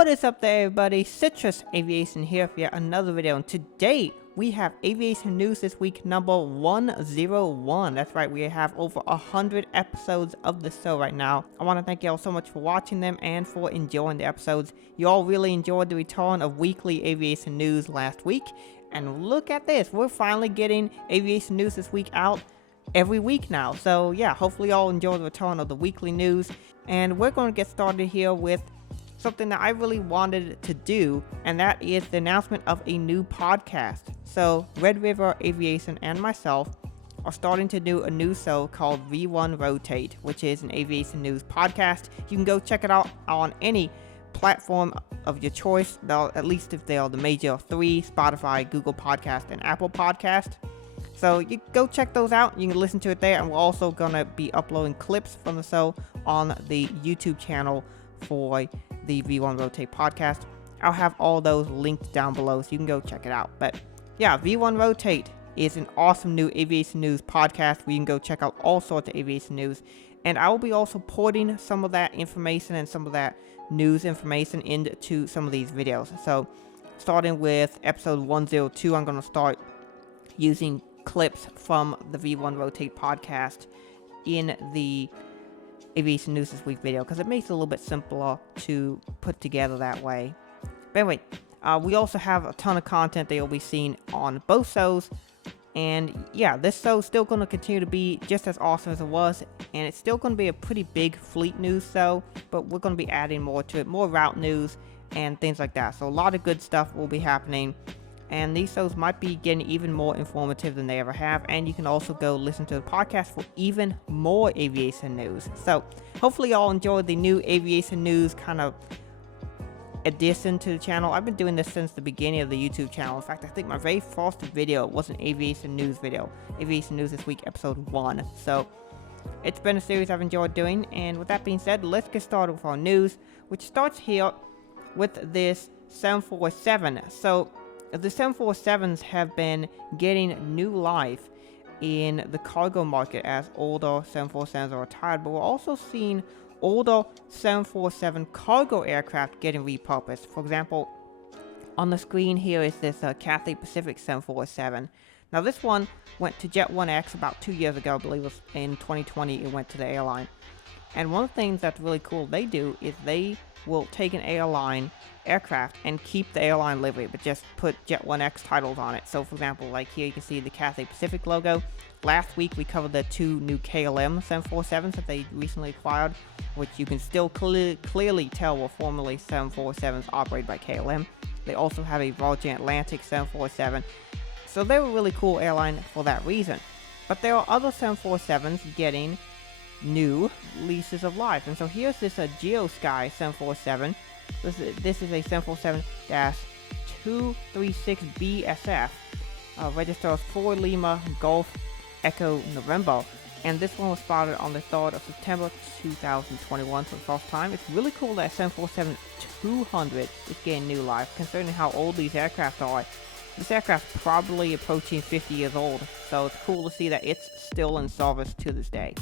What is up there, everybody? Citrus Aviation here for yet another video, and today we have Aviation News This Week number 101. That's right, we have over 100 episodes of the show right now. I want to thank you all so much for watching them and for enjoying the episodes. You all really enjoyed the return of weekly aviation news last week, and look at this, we're finally getting Aviation News This Week out every week now. So yeah, hopefully you all enjoy the return of the weekly news, and we're going to get started here with something that I really wanted to do, and that is the announcement of a new podcast. So Red River Aviation and myself are starting to do a new show called V1 Rotate, which is an aviation news podcast. You can go check it out on any platform of your choice, at least if they are the major three: Spotify, Google Podcast, and Apple Podcast. So you go check those out. You can listen to it there, and we're also going to be uploading clips from the show on the YouTube channel for the V1 Rotate podcast. I'll have all those linked down below so you can go check it out. But yeah, V1 Rotate is an awesome new aviation news podcast where you can go check out all sorts of aviation news. And I will be also porting some of that information and some of that news information into some of these videos. So starting with episode 102, I'm going to start using clips from the V1 Rotate podcast in the Aviation News This Week video, because it makes it a little bit simpler to put together that way. But anyway, we also have a ton of content that you'll be seeing on both shows, and yeah, this show is still going to continue to be just as awesome as it was, and it's still going to be a pretty big fleet news show, but we're going to be adding more to it, more route news and things like that. So a lot of good stuff will be happening, and these shows might be getting even more informative than they ever have, and you can also go listen to the podcast for even more aviation news. So hopefully y'all enjoyed the new aviation news kind of addition to the channel. I've been doing this since the beginning of the YouTube channel. In fact, I think my very first video was an aviation news video, Aviation News This Week episode 1. So it's been a series I've enjoyed doing, and with that being said, let's get started with our news, which starts here with this 747. So the 747s have been getting new life in the cargo market as older 747s are retired, but we're also seeing older 747 cargo aircraft getting repurposed. For example, on the screen here is this Cathay Pacific 747. Now this one went to Jet 1X about 2 years ago. I believe it was in 2020 it went to the Airline. And one of the things that's really cool they do is they will take an Airline aircraft and keep the Airline livery, but just put Jet 1X titles on it. So for example, like here you can see the Cathay Pacific logo. Last week we covered the two new KLM 747s that they recently acquired, which you can still clearly tell were formerly 747s operated by KLM. They also have a Virgin Atlantic 747. So they were really cool airline for that reason. But there are other 747s getting new leases of life, and so here's this GeoSky 747. This is a 747-236BSF, registered 4 Lima Golf Echo November, and this one was spotted on the 3rd of September 2021 for the first time. It's really cool that 747-200 is getting new life, considering how old these aircraft are. This aircraft's probably approaching 50 years old, so it's cool to see that it's still in service to this day.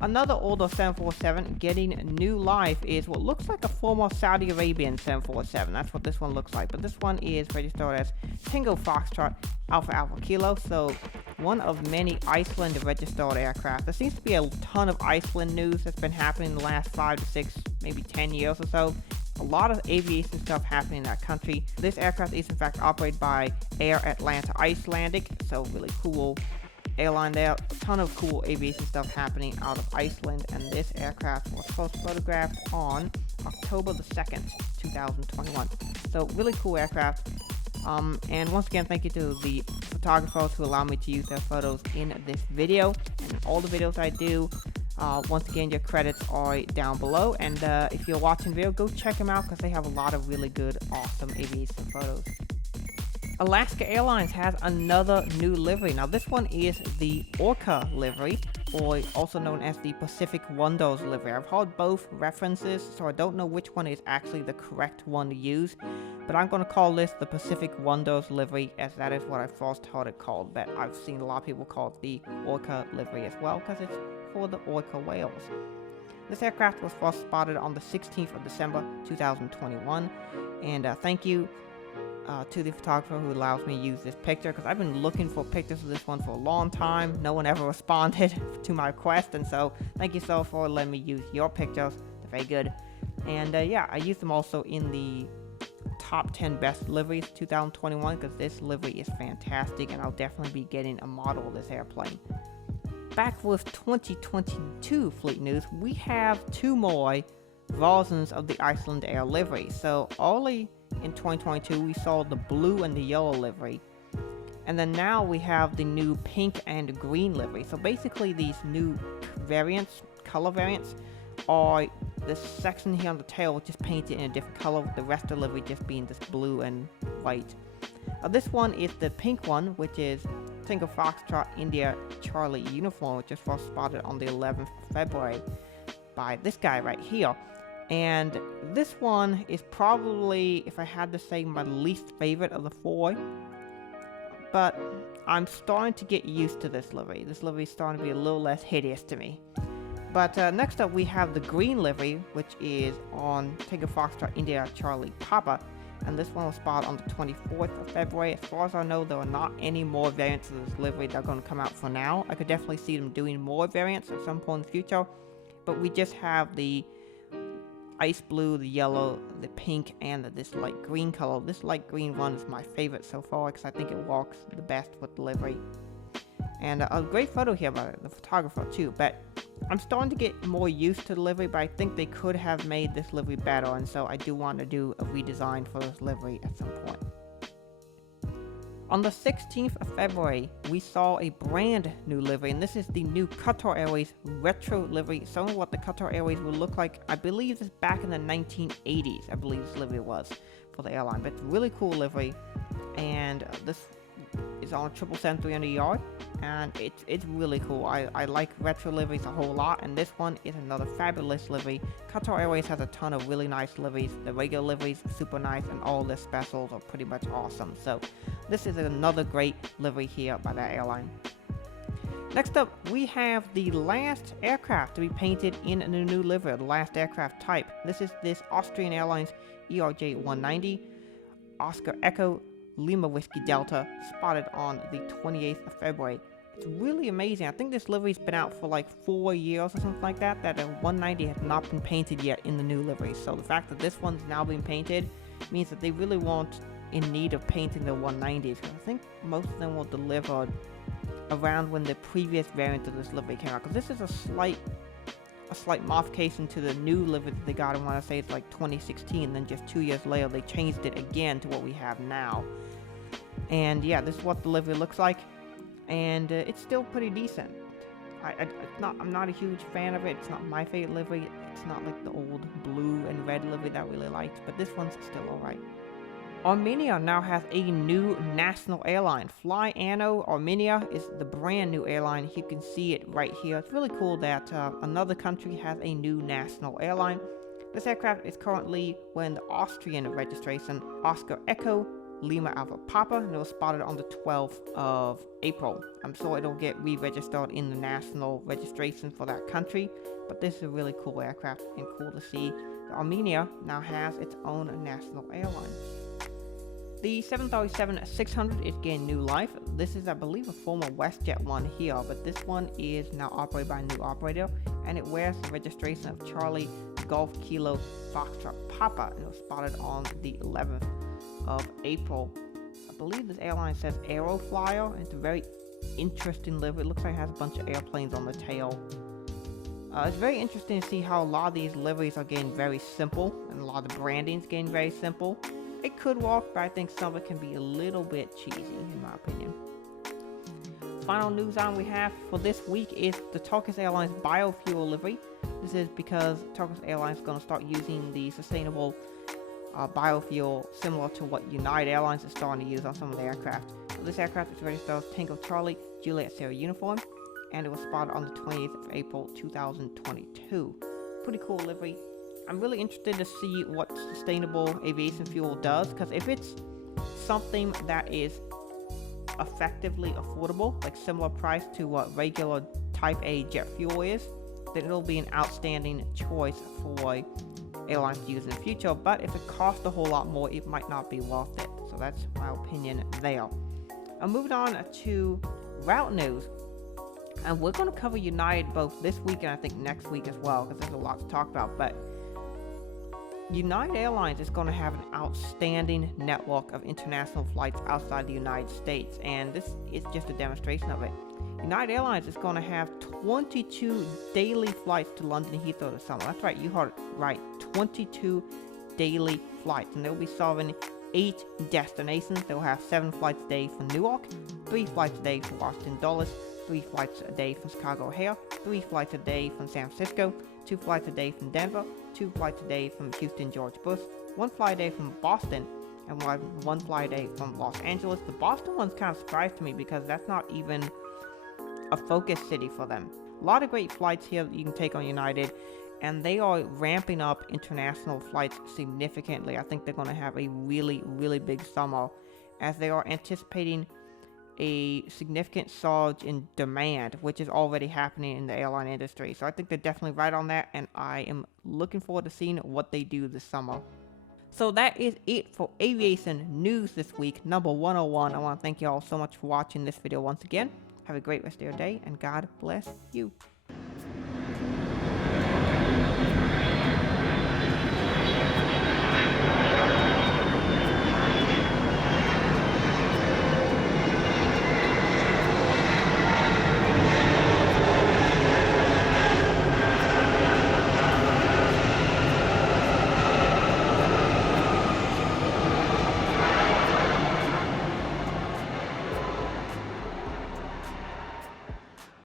Another older 747 getting new life is what looks like a former Saudi Arabian 747. That's what this one looks like. But this one is registered as Tango Foxtrot Alpha Alpha Kilo. So one of many Iceland registered aircraft. There seems to be a ton of Iceland news that's been happening in the last 5 to 6, maybe 10 years or so. A lot of aviation stuff happening in that country. This aircraft is in fact operated by Air Atlanta Icelandic. So really cool airline there. A ton of cool aviation stuff happening out of Iceland, and this aircraft was first photographed on October the 2nd, 2021. So really cool aircraft. And once again, thank you to the photographers who allow me to use their photos in this video and all the videos I do. Once again, your credits are down below, and if you're watching the video, go check them out because they have a lot of really good, awesome aviation photos. Alaska Airlines has another new livery. Now this one is the Orca livery, or also known as the Pacific Wonders livery. I've heard both references, so I don't know which one is actually the correct one to use, but I'm going to call this the Pacific Wonders livery, as that is what I first heard it called, but I've seen a lot of people call it the Orca livery as well, because it's for the Orca whales. This aircraft was first spotted on the 16th of December 2021, and thank you to the photographer who allows me to use this picture, because I've been looking for pictures of this one for a long time. No one ever responded to my request, and so thank you so for letting me use your pictures. They're very good. And yeah, I used them also in the top 10 best liveries 2021, because this livery is fantastic, and I'll definitely be getting a model of this airplane. Back with 2022 fleet news, we have 2 more versions of the Icelandair livery. So early in 2022, we saw the blue and the yellow livery, and then now we have the new pink and green livery. So basically, these new variants, color variants, are this section here on the tail just painted in a different color, with the rest of the livery just being this blue and white. This one is the pink one, which is Tango Foxtrot India Charlie uniform, which was first spotted on the 11th of February by this guy right here. And this one is probably, if I had to say, my least favorite of the 4. But I'm starting to get used to this livery. This livery is starting to be a little less hideous to me. But next up we have the green livery, which is on Tango Foxtrot India Charlie Papa. And this one was spotted on the 24th of February. As far as I know, there are not any more variants of this livery that are going to come out for now. I could definitely see them doing more variants at some point in the future. But we just have the ice blue, the yellow, the pink, and this light green color. This light green one is my favorite so far, because I think it works the best with the livery. And a great photo here by the photographer too. But I'm starting to get more used to the livery, but I think they could have made this livery better, and so I do want to do a redesign for this livery at some point. On the 16th of February, we saw a brand new livery, and this is the new Qatar Airways retro livery, some of what the Qatar Airways will look like. I believe this back in the 1980s, I believe this livery was for the airline, but it's a really cool livery, and this is on a 777-300ER, and it's really cool. I like retro liveries a whole lot, and this one is another fabulous livery. Qatar Airways has a ton of really nice liveries. The regular liveries are super nice, and all the specials are pretty much awesome. So this is another great livery here by that airline. Next up, we have the last aircraft to be painted in the new livery, the last aircraft type. This is this Austrian Airlines ERJ 190 Oscar Echo Lima Whiskey Delta, spotted on the 28th of February. It's really amazing. I think this livery's been out for like 4 years or something like that, that a 190 has not been painted yet in the new livery. So the fact that this one's now being painted means that they really weren't in need of painting the 190s. I think most of them were delivered around when the previous variant of this livery came out, because this is a slight modification to the new livery that they got. I want to say it's like 2016, and then just 2 years later they changed it again to what we have now. And yeah, this is what the livery looks like, and it's still pretty decent. I'm not a huge fan of it. It's not my favorite livery. It's not like the old blue and red livery that I really liked, but this one's still alright. Armenia now has a new national airline. Fly Anno Armenia is the brand new airline. You can see it right here. It's really cool that another country has a new national airline. This aircraft is currently wearing the Austrian registration, Oscar Echo Lima Alpha Papa, and it was spotted on the 12th of April. I'm sure it'll get re-registered in the national registration for that country, but this is a really cool aircraft and cool to see that Armenia now has its own national airline. The 737-600 is getting new life. This is, I believe, a former WestJet one here, but this one is now operated by a new operator, and it wears the registration of Charlie Golf Kilo Foxtrot Papa, and it was spotted on the 11th of April. I believe this airline says Aeroflyer, and it's a very interesting livery. It looks like it has a bunch of airplanes on the tail. It's very interesting to see how a lot of these liveries are getting very simple, and a lot of the branding is getting very simple. It could work, but I think some of it can be a little bit cheesy, in my opinion. Final news on we have for this week is the Turkish Airlines biofuel livery. This is because Turkish Airlines is going to start using the sustainable biofuel similar to what United Airlines is starting to use on some of the aircraft. So this aircraft is registered as Tango Charlie Juliet Sierra uniform, and it was spotted on the 20th of April 2022. Pretty cool livery. I'm really interested to see what sustainable aviation fuel does, because if it's something that is effectively affordable, like similar price to what regular type A jet fuel is, then it'll be an outstanding choice for airlines to use in the future. But if it costs a whole lot more, it might not be worth it. So that's my opinion there. Moving on to route news. And we're going to cover United both this week and I think next week as well, because there's a lot to talk about. But United Airlines is going to have an outstanding network of international flights outside the United States, and this is just a demonstration of it. United Airlines is going to have 22 daily flights to London Heathrow this summer. That's right, you heard it right, 22 daily flights, and they'll be serving 8 destinations. They'll have 7 flights a day from Newark, 3 flights a day from Washington Dulles, 3 flights a day from Chicago O'Hare, 3 flights a day from San Francisco, 2 flights a day from Denver, 2 flights a day from Houston George Bush, 1 flight a day from Boston, and 1 flight a day from Los Angeles. The Boston one's kind of surprised to me because that's not even a focus city for them. A lot of great flights here that you can take on United, and they are ramping up international flights significantly. I think they're going to have a really, really big summer as they are anticipating a significant surge in demand, which is already happening in the airline industry. So I think they're definitely right on that, and I am looking forward to seeing what they do this summer. So that is it for Aviation News this week, number 101. I want to thank you all so much for watching this video once again. Have a great rest of your day, and God bless you.